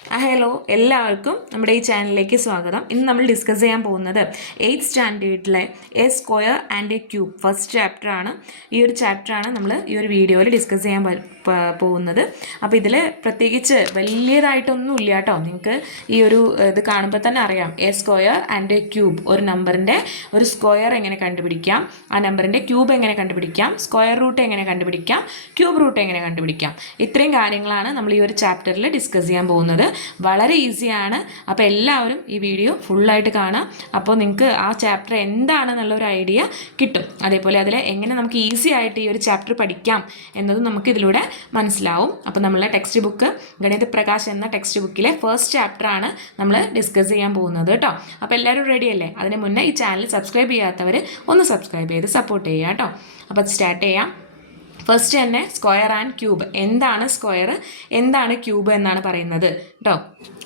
Hello എല്ലാവർക്കും നമ്മുടെ ഈ ചാനലിലേക്ക് സ്വാഗതം. ഇന്ന് നമ്മൾ ഡിസ്കസ് ചെയ്യാൻ പോകുന്നത് 8th സ്റ്റാൻഡേർഡിലെ A square and A cube first ചാപ്റ്ററാണ്. ഈ ഒരു ചാപ്റ്ററാണ് നമ്മൾ ഈ ഒരു വീഡിയോയിൽ ഡിസ്കസ് ചെയ്യാൻ പോകുന്നത്. അപ്പോൾ ഇതിൽ പ്രത്യേകിച്ച് വലിയതായിട്ടൊന്നും ഇല്ല കേട്ടോ. നിങ്ങൾക്ക് ഈ ഒരു ഇത് കാണുമ്പോൾ തന്നെ അറിയാം. A square and A cube, ഒരു നമ്പറിൻ്റെ ഒരു സ്ക്വയർ എങ്ങനെ കണ്ടുപിടിക്കാം, ആ നമ്പറിൻ്റെ ക്യൂബ് എങ്ങനെ കണ്ടുപിടിക്കാം, സ്ക്വയർ റൂട്ട് എങ്ങനെ കണ്ടുപിടിക്കാം, ക്യൂബ് റൂട്ട് എങ്ങനെ കണ്ടുപിടിക്കാം, ഇത്രയും കാര്യങ്ങളാണ് നമ്മൾ ഈ ഒരു ചാപ്റ്ററിൽ ഡിസ്കസ് ചെയ്യാൻ പോകുന്നത്. വളരെ ഈസിയാണ്. അപ്പോൾ എല്ലാവരും ഈ വീഡിയോ ഫുള്ളായിട്ട് കാണാം. അപ്പോൾ നിങ്ങൾക്ക് ആ ചാപ്റ്റർ എന്താണെന്നുള്ളൊരു ഐഡിയ കിട്ടും. അതേപോലെ അതിൽ എങ്ങനെ നമുക്ക് ഈസി ആയിട്ട് ഈ ഒരു ചാപ്റ്റർ പഠിക്കാം എന്നതും നമുക്ക് ഇതിലൂടെ മനസ്സിലാവും. അപ്പോൾ നമ്മളെ ടെക്സ്റ്റ് ബുക്ക് ഗണിത പ്രകാശ് എന്ന ടെക്സ്റ്റ് ബുക്കിലെ ഫസ്റ്റ് ചാപ്റ്ററാണ് നമ്മൾ ഡിസ്കസ് ചെയ്യാൻ പോകുന്നത് കേട്ടോ. അപ്പോൾ എല്ലാവരും റെഡി അല്ലേ? അതിന് മുന്നേ ഈ ചാനൽ സബ്സ്ക്രൈബ് ചെയ്യാത്തവർ ഒന്ന് സബ്സ്ക്രൈബ് ചെയ്ത് സപ്പോർട്ട് ചെയ്യുക കേട്ടോ. അപ്പോൾ സ്റ്റാർട്ട് ചെയ്യാം. ഫസ്റ്റ് തന്നെ സ്ക്വയർ ആൻഡ് ക്യൂബ്. എന്താണ് സ്ക്വയർ, എന്താണ് ക്യൂബ് എന്നാണ് പറയുന്നത് കേട്ടോ.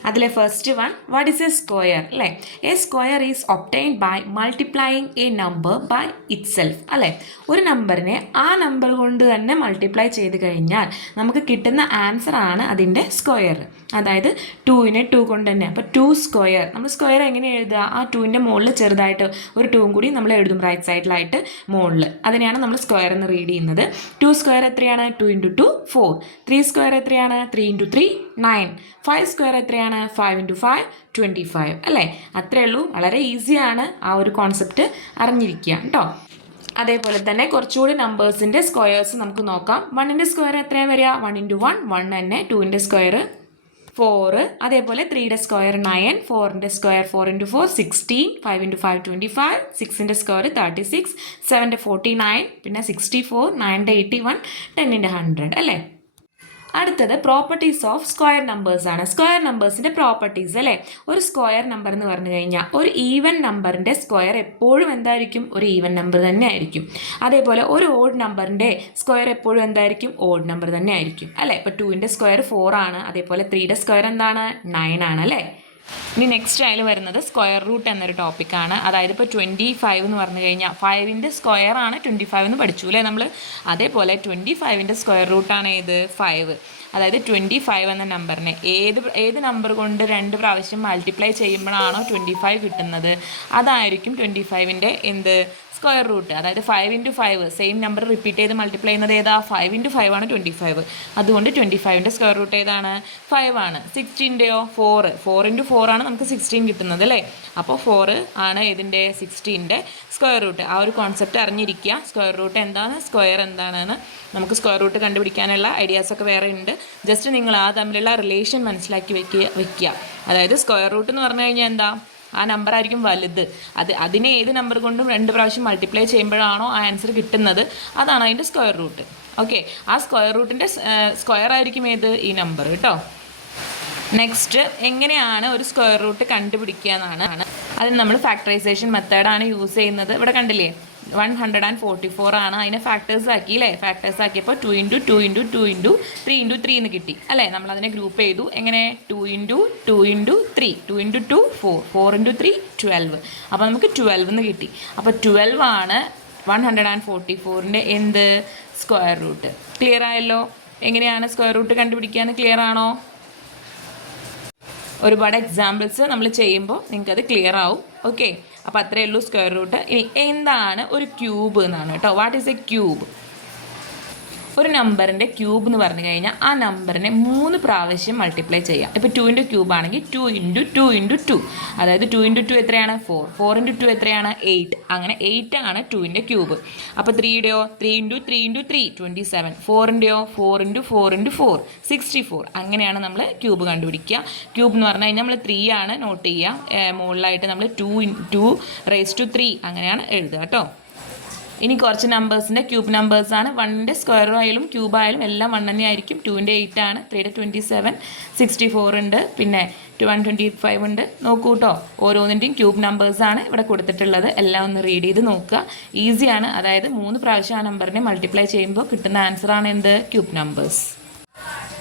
അതിലെ first one, what is a square അല്ലേ? A square is obtained by multiplying a number by itself അല്ലേ. ഒരു നമ്പറിനെ ആ നമ്പർ കൊണ്ട് തന്നെ മൾട്ടിപ്ലൈ ചെയ്ത് കഴിഞ്ഞാൽ നമുക്ക് കിട്ടുന്ന ആൻസർ ആണ് അതിൻ്റെ സ്ക്വയർ. അതായത് 2നെ 2 കൊണ്ട് തന്നെ. അപ്പോൾ 2 സ്ക്വയർ, നമ്മൾ സ്ക്വയർ എങ്ങനെ എഴുതുക? ആ 2ൻ്റെ മുകളിൽ ചെറുതായിട്ട് ഒരു 2 കൂടി നമ്മൾ എഴുതും റൈറ്റ് സൈഡിലായിട്ട് മുകളിൽ. അതിനെയാണ് നമ്മൾ സ്ക്വയർ എന്ന് റീഡ് ചെയ്യുന്നത്. 2 സ്ക്വയർ എത്രയാണ്? 2 × 2 4. 3 സ്ക്വയർ എത്രയാണ്? 3 × 3 9. 5 സ്ക്വയർ എത്രയാണ്? 5 × 5 25 അല്ലേ. അത്രയേ ഉള്ളൂ. വളരെ ഈസിയാണ്. ആ ഒരു കോൺസെപ്റ്റ് അറിഞ്ഞിരിക്കുക കേട്ടോ. അതേപോലെ തന്നെ കുറച്ചുകൂടി നമ്പേഴ്സിൻ്റെ സ്ക്വയേഴ്സ് നമുക്ക് നോക്കാം. 1ൻ്റെ സ്ക്വയർ എത്രയാണ് വരിക? 1 × 1 1 തന്നെ. 2ൻ്റെ സ്ക്വയർ 4. അതേപോലെ 3യുടെ സ്ക്വയർ 9. 4ൻ്റെ സ്ക്വയർ 4 × 4 16. 5 × 5 25. 6ൻ്റെ സ്ക്വയർ 36. 7ൻ്റെ 49. പിന്നെ 64. 9ൻ്റെ 81. 10ൻ്റെ 100 അല്ലേ. അടുത്തത് പ്രോപ്പർട്ടീസ് ഓഫ് സ്ക്വയർ നമ്പേഴ്സ് ആണ്. സ്ക്വയർ നമ്പേഴ്സിൻ്റെ പ്രോപ്പർട്ടീസ് അല്ലേ. ഒരു സ്ക്വയർ നമ്പർ എന്ന് പറഞ്ഞു കഴിഞ്ഞാൽ ഒരു ഈവൻ നമ്പറിൻ്റെ സ്ക്വയർ എപ്പോഴും എന്തായിരിക്കും? ഒരു ഈവൻ നമ്പർ തന്നെ ആയിരിക്കും. അതേപോലെ ഒരു ഓഡ് നമ്പറിൻ്റെ സ്ക്വയർ എപ്പോഴും എന്തായിരിക്കും? ഓഡ് നമ്പർ തന്നെ ആയിരിക്കും അല്ലേ. ഇപ്പോൾ 2ൻ്റെ സ്ക്വയർ 4 ആണ്. അതേപോലെ 3യുടെ സ്ക്വയർ എന്താണ്? 9 ആണ് അല്ലേ. ഇനി നെക്സ്റ്റ് അതിൽ വരുന്നത് സ്ക്വയർ റൂട്ട് എന്നൊരു ടോപ്പിക്കാണ്. അതായത് ഇപ്പോൾ 25 എന്ന് പറഞ്ഞു കഴിഞ്ഞാൽ 5ൻ്റെ സ്ക്വയർ ആണ് 25 എന്ന് പഠിച്ചു അല്ലേ നമ്മൾ. അതേപോലെ 25ൻ്റെ സ്ക്വയർ റൂട്ടാണ് ഏത്? 5. അതായത് 25 എന്ന നമ്പറിനെ ഏത് നമ്പർ കൊണ്ട് 2 പ്രാവശ്യം മൾട്ടിപ്ലൈ ചെയ്യുമ്പോഴാണോ 25 കിട്ടുന്നത്, അതായിരിക്കും 25ൻ്റെ എന്ത്? Square root. അതായത് 5 × 5 സെയിം നമ്പർ റിപ്പീറ്റ് ചെയ്ത് മൾട്ടിപ്ലൈ ചെയ്യുന്നത് ഏതാ? 5 × 5 ആണ് 25. അതുകൊണ്ട് 25ൻ്റെ സ്ക്വയർ റൂട്ട് ഏതാണ്? 5 ആണ്. 16ൻ്റെയോ 4. 4 × 4 ആണ് നമുക്ക് 16 കിട്ടുന്നത് അല്ലേ. അപ്പോൾ 4 ആണ് ഇതിൻ്റെ 16ൻ്റെ സ്ക്വയർ റൂട്ട്. ആ ഒരു കോൺസെപ്റ്റ് അറിഞ്ഞിരിക്കുക. സ്ക്വയർ റൂട്ട് എന്താണ്, സ്ക്വയർ എന്താണെന്ന്. നമുക്ക് സ്ക്വയർ റൂട്ട് കണ്ടുപിടിക്കാനുള്ള ഐഡിയാസൊക്കെ വേറെ ഉണ്ട്. ജസ്റ്റ് നിങ്ങൾ ആ തമ്മിലുള്ള റിലേഷൻ മനസ്സിലാക്കി വെക്കുക. അതായത് സ്ക്വയർ റൂട്ട് എന്ന് പറഞ്ഞു കഴിഞ്ഞാൽ എന്താ? ആ നമ്പർ ആയിരിക്കും വലുത്. അതിനെ ഏത് നമ്പർ കൊണ്ടും 2 പ്രാവശ്യം മൾട്ടിപ്ലൈ ചെയ്യുമ്പോഴാണോ ആ ആൻസർ കിട്ടുന്നത്, അതാണ് അതിൻ്റെ സ്ക്വയർ റൂട്ട്. ഓക്കെ, ആ സ്ക്വയർ റൂട്ടിൻ്റെ സ്ക്വയർ ആയിരിക്കും ഏത്? ഈ നമ്പർ കേട്ടോ. നെക്സ്റ്റ്, എങ്ങനെയാണ് ഒരു സ്ക്വയർ റൂട്ട് കണ്ടുപിടിക്കുക എന്നാണ്. അതിന് നമ്മൾ ഫാക്ടറൈസേഷൻ മെത്തേഡാണ് യൂസ് ചെയ്യുന്നത്. ഇവിടെ കണ്ടില്ലേ 144 ആണ്. അതിനെ ഫാക്ടേഴ്സ് ആക്കി അല്ലേ. ഫാക്ടേഴ്സ് ആക്കിയപ്പോൾ 2 × 2 × 2 × 3 × 3 എന്ന് കിട്ടി അല്ലേ. നമ്മളതിനെ ഗ്രൂപ്പ് ചെയ്തു. എങ്ങനെ? 2 × 2 × 3. 2 × 2 4. 4 × 3 12. അപ്പോൾ നമുക്ക് 12 എന്ന് കിട്ടി. അപ്പോൾ 12 ആണ് 144ൻ്റെ എന്ത്? Square root. ക്ലിയർ ആയല്ലോ? എങ്ങനെയാണ് സ്ക്വയർ റൂട്ട് കണ്ടുപിടിക്കുക? ക്ലിയർ ആണോ? ഒരുപാട് എക്സാമ്പിൾസ് നമ്മൾ ചെയ്യുമ്പോൾ നിങ്ങൾക്കത് ക്ലിയർ ആവും. ഓക്കെ, അപ്പോൾ അത്രയേ ഉള്ളൂ സ്ക്വയർ റൂട്ട്. ഇനി എന്താണ് ഒരു ക്യൂബ് എന്നാണ് കേട്ടോ. What is A cube? ഒരു നമ്പറിൻ്റെ ക്യൂബ് എന്ന് പറഞ്ഞു കഴിഞ്ഞാൽ ആ നമ്പറിനെ 3 പ്രാവശ്യം മൾട്ടിപ്ലൈ ചെയ്യാം. ഇപ്പോൾ 2ൻ്റെ ക്യൂബ് ആണെങ്കിൽ 2 × 2 × 2. അതായത് 2 × 2 എത്രയാണ്? 4. 4 × 2 എത്രയാണ്? 8. അങ്ങനെ 8 ആണ് 2ൻ്റെ ക്യൂബ്. അപ്പോൾ 3യുടെയോ 3 × 3 × 3 27. 4ൻ്റെയോ 4 × 4 × 4 64. അങ്ങനെയാണ് നമ്മൾ ക്യൂബ് കണ്ടുപിടിക്കുക. ക്യൂബ് എന്ന് പറഞ്ഞു കഴിഞ്ഞാൽ നമ്മൾ 3 ആണ് നോട്ട് ചെയ്യുക. മുകളിലായിട്ട് നമ്മൾ 2 × 2 അങ്ങനെയാണ് എഴുതുക കേട്ടോ. ഇനി കുറച്ച് നമ്പേഴ്സിൻ്റെ ക്യൂബ് നമ്പേഴ്സാണ്. 1ൻ്റെ സ്ക്വയർ ആയാലും ക്യൂബ് ആയാലും എല്ലാം 1 തന്നെ ആയിരിക്കും. 2ൻ്റെ 8 ആണ്. 3യുടെ 27. 64 ഉണ്ട്. പിന്നെ 125 ഉണ്ട്. നോക്കൂ കേട്ടോ, ഓരോന്നിൻ്റെയും ക്യൂബ് നമ്പേഴ്സാണ് ഇവിടെ കൊടുത്തിട്ടുള്ളത്. എല്ലാം ഒന്ന് റീഡ് ചെയ്ത് നോക്കുക. ഈസിയാണ്. അതായത് 3 പ്രാവശ്യം ആ നമ്പറിനെ മൾട്ടിപ്ലൈ ചെയ്യുമ്പോൾ കിട്ടുന്ന ആൻസറാണ് എന്ത്? Cube numbers.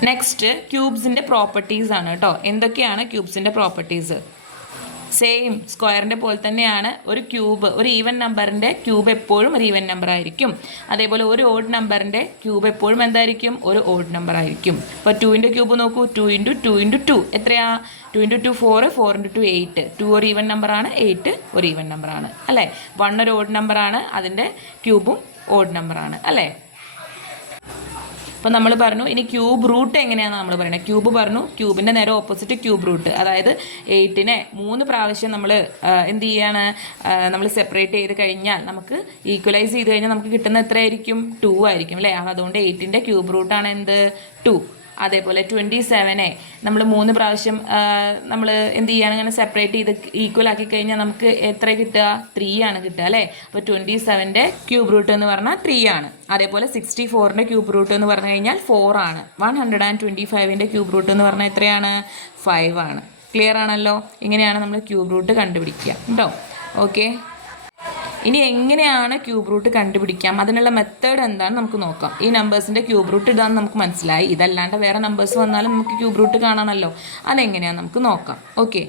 നെക്സ്റ്റ് ക്യൂബ്സിൻ്റെ പ്രോപ്പർട്ടീസ് ആണ് കേട്ടോ. എന്തൊക്കെയാണ് ക്യൂബ്സിൻ്റെ പ്രോപ്പർട്ടീസ്? സെയിം സ്ക്വയറിൻ്റെ പോലെ തന്നെയാണ് ഒരു ക്യൂബ്, ഒരു ഈവൻ നമ്പറിൻ്റെ ക്യൂബ് എപ്പോഴും ഒരു ഈവൻ നമ്പർ ആയിരിക്കും. അതേപോലെ ഒരു ഓഡ് നമ്പറിൻ്റെ ക്യൂബ് എപ്പോഴും എന്തായിരിക്കും, ഒരു ഓഡ് നമ്പർ ആയിരിക്കും. അപ്പോൾ 2 ക്യൂബ് നോക്കൂ, 2 × 2 എത്രയാ, 2 × 2 4, 4 × 2 8. 2 ഒരു ഈവൻ നമ്പറാണ്, 8 ഒരു ഈവൻ നമ്പറാണ് അല്ലേ. 1 ഒരു ഓഡ് നമ്പറാണ്, അതിൻ്റെ ക്യൂബും ഓഡ് നമ്പറാണ് അല്ലേ. അപ്പോൾ നമ്മൾ പറഞ്ഞു ഇനി ക്യൂബ് റൂട്ട് എങ്ങനെയാണെന്ന് നമ്മൾ പറയുന്നത്. ക്യൂബ് പറഞ്ഞു, ക്യൂബിൻ്റെ നേരെ ഓപ്പോസിറ്റ് ക്യൂബ് റൂട്ട്. അതായത് 8നെ 3 പ്രാവശ്യം നമ്മൾ എന്ത് ചെയ്യാണ്, നമ്മൾ സെപ്പറേറ്റ് ചെയ്ത് കഴിഞ്ഞാൽ നമുക്ക് ഈക്വലൈസ് ചെയ്ത് കഴിഞ്ഞാൽ നമുക്ക് കിട്ടുന്ന എത്രയായിരിക്കും, 2 ആയിരിക്കും അല്ലേ. അതുകൊണ്ട് 8ൻ്റെ ക്യൂബ് റൂട്ടാണ് എന്ത്, 2. അതേപോലെ 27നെ നമ്മൾ 3 പ്രാവശ്യം നമ്മൾ എന്ത് ചെയ്യുകയാണ്, ഇങ്ങനെ സെപ്പറേറ്റ് ചെയ്ത് ഈക്വൽ ആക്കി കഴിഞ്ഞാൽ നമുക്ക് എത്ര കിട്ടുക, 3 ആണ് കിട്ടുക അല്ലേ. അപ്പോൾ 27ൻ്റെ ക്യൂബ് റൂട്ട് എന്ന് പറഞ്ഞാൽ 3 ആണ്. അതേപോലെ 64ൻ്റെ ക്യൂബ് റൂട്ട് എന്ന് പറഞ്ഞു കഴിഞ്ഞാൽ 4 ആണ്. 125ൻ്റെ ക്യൂബ് റൂട്ട് എന്ന് പറഞ്ഞാൽ എത്രയാണ്, 5 ആണ്. ക്ലിയർ ആണല്ലോ. ഇങ്ങനെയാണ് നമ്മൾ ക്യൂബ് റൂട്ട് കണ്ടുപിടിക്കുക കേട്ടോ. ഓക്കെ, ഇനി എങ്ങനെയാണ് ക്യൂബ് റൂട്ട് കണ്ടുപിടിക്കാം, അതിനുള്ള മെത്തേഡ് എന്താണ് നമുക്ക് നോക്കാം. ഈ നമ്പേഴ്സിൻ്റെ ക്യൂബ് റൂട്ട് ഇതാണെന്ന് നമുക്ക് മനസ്സിലായി. ഇതല്ലാണ്ട് വേറെ നമ്പേഴ്സ് വന്നാലും നമുക്ക് ക്യൂബ് റൂട്ട് കാണണമല്ലോ. അതെങ്ങനെയാണെന്ന് നമുക്ക് നോക്കാം. ഓക്കെ,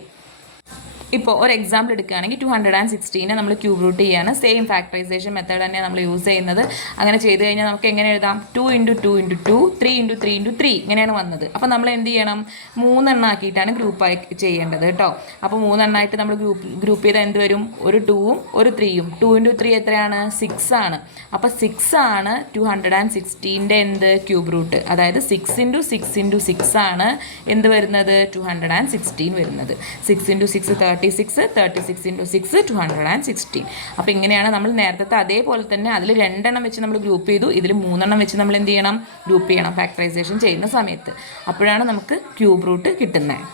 ഇപ്പോൾ ഒരു എക്സാമ്പിൾ എടുക്കുകയാണെങ്കിൽ 216നെ നമ്മൾ ക്യൂബ് റൂട്ട് ചെയ്യാണ്. സെയിം ഫാക്ടറൈസേഷൻ മെത്തേഡ് തന്നെയാണ് നമ്മൾ യൂസ് ചെയ്യുന്നത്. അങ്ങനെ ചെയ്ത് കഴിഞ്ഞാൽ നമുക്ക് എങ്ങനെ എഴുതാം, 2 × 2 × 2, 3 × 3 × 3 ഇങ്ങനെയാണ് വന്നത്. അപ്പോൾ നമ്മൾ എന്ത് ചെയ്യണം, 3 എണ്ണം ആക്കിയിട്ടാണ് ഗ്രൂപ്പായി ചെയ്യേണ്ടത് കേട്ടോ. അപ്പോൾ 3 എണ്ണമായിട്ട് നമ്മൾ ഗ്രൂപ്പ് ചെയ്താൽ എന്ത് വരും, ഒരു 2ഉം ഒരു 3യും. 2 × 3 എത്രയാണ്, 6 ആണ്. അപ്പോൾ 6 ആണ് 216ൻ്റെ എന്ത്, ക്യൂബ് റൂട്ട്. അതായത് 6 × 6 × 6 ആണ് എന്ത് വരുന്നത്, 216 വരുന്നത്. 6 × 6 36, 36 × 6 216. അപ്പോൾ ഇങ്ങനെയാണ് നമ്മൾ നേരത്തെ അതേപോലെ തന്നെ അതിൽ 2 എണ്ണം വെച്ച് നമ്മൾ ഗ്രൂപ്പ് ചെയ്തു, ഇതിൽ 3 എണ്ണം വെച്ച് നമ്മൾ എന്ത് ചെയ്യണം, ഗ്രൂപ്പ് ചെയ്യണം ഫാക്ടറൈസേഷൻ ചെയ്യുന്ന സമയത്ത്. അപ്പോഴാണ് നമുക്ക് ക്യൂബ് റൂട്ട് കിട്ടുന്നത്.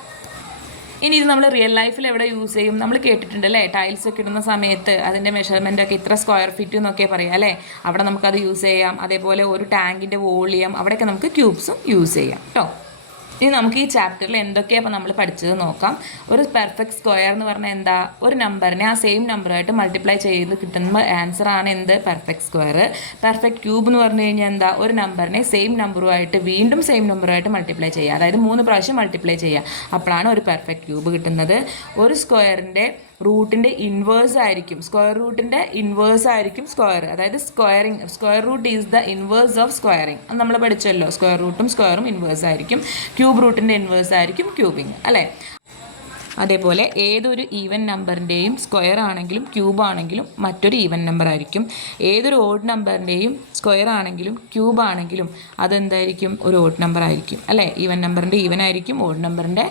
ഇനി ഇത് നമ്മൾ റിയൽ ലൈഫിൽ എവിടെ യൂസ് ചെയ്യും, നമ്മൾ കേട്ടിട്ടുണ്ട് അല്ലേ, ടൈൽസ് ഒക്കെ ഇടുന്ന സമയത്ത് അതിൻ്റെ മെഷർമെൻ്റ് ഒക്കെ ഇത്ര സ്ക്വയർ ഫീറ്റ് എന്നൊക്കെ പറയാം അല്ലേ. അവിടെ നമുക്കത് യൂസ് ചെയ്യാം. അതേപോലെ ഒരു ടാങ്കിൻ്റെ വോളിയം, അവിടെയൊക്കെ നമുക്ക് ക്യൂബ്സും യൂസ് ചെയ്യാം കേട്ടോ. ഇനി നമുക്ക് ഈ ചാപ്റ്ററിൽ എന്തൊക്കെയാണ് അപ്പോൾ നമ്മൾ പഠിച്ചത് നോക്കാം. ഒരു പെർഫെക്റ്റ് സ്ക്വയർ എന്ന് പറഞ്ഞാൽ എന്താ, ഒരു നമ്പറിനെ ആ സെയിം നമ്പറുമായിട്ട് മൾട്ടിപ്ലൈ ചെയ്ത് കിട്ടുന്ന ആൻസർ ആണ് എന്ത്, പെർഫെക്റ്റ് സ്ക്വയർ. പെർഫെക്റ്റ് ക്യൂബ് എന്ന് പറഞ്ഞു കഴിഞ്ഞാൽ എന്താ, ഒരു നമ്പറിനെ സെയിം നമ്പറുമായിട്ട് വീണ്ടും സെയിം നമ്പറുമായിട്ട് മൾട്ടിപ്ലൈ ചെയ്യുക. അതായത് 3 പ്രാവശ്യം മൾട്ടിപ്ലൈ ചെയ്യുക. അപ്പോഴാണ് ഒരു പെർഫെക്റ്റ് ക്യൂബ് കിട്ടുന്നത്. ഒരു സ്ക്വയറിൻ്റെ റൂട്ടിൻ്റെ ഇൻവേഴ്സ് ആയിരിക്കും, സ്ക്വയർ റൂട്ടിൻ്റെ ഇൻവേഴ്സ് ആയിരിക്കും സ്ക്വയർ. അതായത് square root is the inverse of squaring. അത് നമ്മൾ പഠിച്ചല്ലോ. സ്ക്വയർ റൂട്ടും സ്ക്വയറും ഇൻവേഴ്സ് ആയിരിക്കും. ക്യൂബ് റൂട്ടിൻ്റെ ഇൻവേഴ്സ് ആയിരിക്കും ക്യൂബിങ് അല്ലേ. അതേപോലെ ഏതൊരു ഈവൻ നമ്പറിൻ്റെയും സ്ക്വയർ ആണെങ്കിലും ക്യൂബ് ആണെങ്കിലും മറ്റൊരു ഈവൻ നമ്പർ ആയിരിക്കും. ഏതൊരു ഓഡ് നമ്പറിൻ്റെയും സ്ക്വയർ ആണെങ്കിലും ക്യൂബ് ആണെങ്കിലും അതെന്തായിരിക്കും, ഒരു ഓഡ് നമ്പർ ആയിരിക്കും അല്ലേ. ഈവൻ നമ്പറിൻ്റെ ഈവൻ ആയിരിക്കും, ഓഡ് നമ്പറിൻ്റെ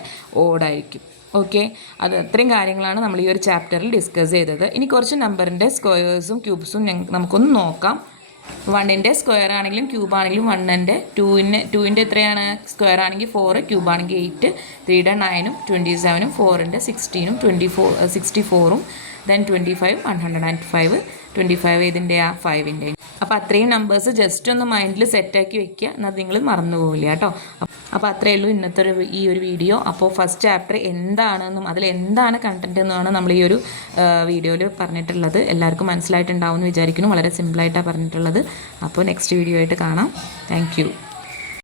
ഓഡായിരിക്കും. ഓക്കെ, അത് അത്രയും കാര്യങ്ങളാണ് നമ്മൾ ഈ ഒരു ചാപ്റ്ററിൽ ഡിസ്കസ് ചെയ്തത്. ഇനി കുറച്ച് നമ്പറിൻ്റെ സ്ക്വയേഴ്സും ക്യൂബ്സും നമുക്കൊന്ന് നോക്കാം. 1ൻ്റെ സ്ക്വയർ ആണെങ്കിലും ക്യൂബ് ആണെങ്കിലും 1ൻ്റെ 2ൻ്റെ എത്രയാണ്, സ്ക്വയർ ആണെങ്കിൽ 4, ക്യൂബ് ആണെങ്കിൽ 8, 3യുടെ 9ഉം 27ഉം 4ൻ്റെ 16ഉം 64ഉം ദെൻ 25 105, 25 ഇതിൻ്റെ 5ൻ്റെ. അപ്പോൾ അത്രയും നമ്പേഴ്സ് ജസ്റ്റ് ഒന്ന് മൈൻഡിൽ സെറ്റാക്കി വെക്കുക, എന്നാൽ നിങ്ങൾ മറന്നു പോവില്ല കേട്ടോ. അപ്പോൾ അത്രയേ ഉള്ളൂ ഇന്നത്തെ ഈ ഒരു വീഡിയോ. അപ്പോൾ ഫസ്റ്റ് ചാപ്റ്റർ എന്താണെന്നും അതിലെന്താണ് കണ്ടൻറ്റ് എന്നുമാണ് നമ്മൾ ഈ ഒരു വീഡിയോയിൽ പറഞ്ഞിട്ടുള്ളത്. എല്ലാവർക്കും മനസ്സിലായിട്ടുണ്ടാവും എന്ന് വിചാരിക്കുന്നു. വളരെ സിമ്പിളായിട്ടാണ് പറഞ്ഞിട്ടുള്ളത്. അപ്പോൾ നെക്സ്റ്റ് വീഡിയോ ആയിട്ട് കാണാം. താങ്ക്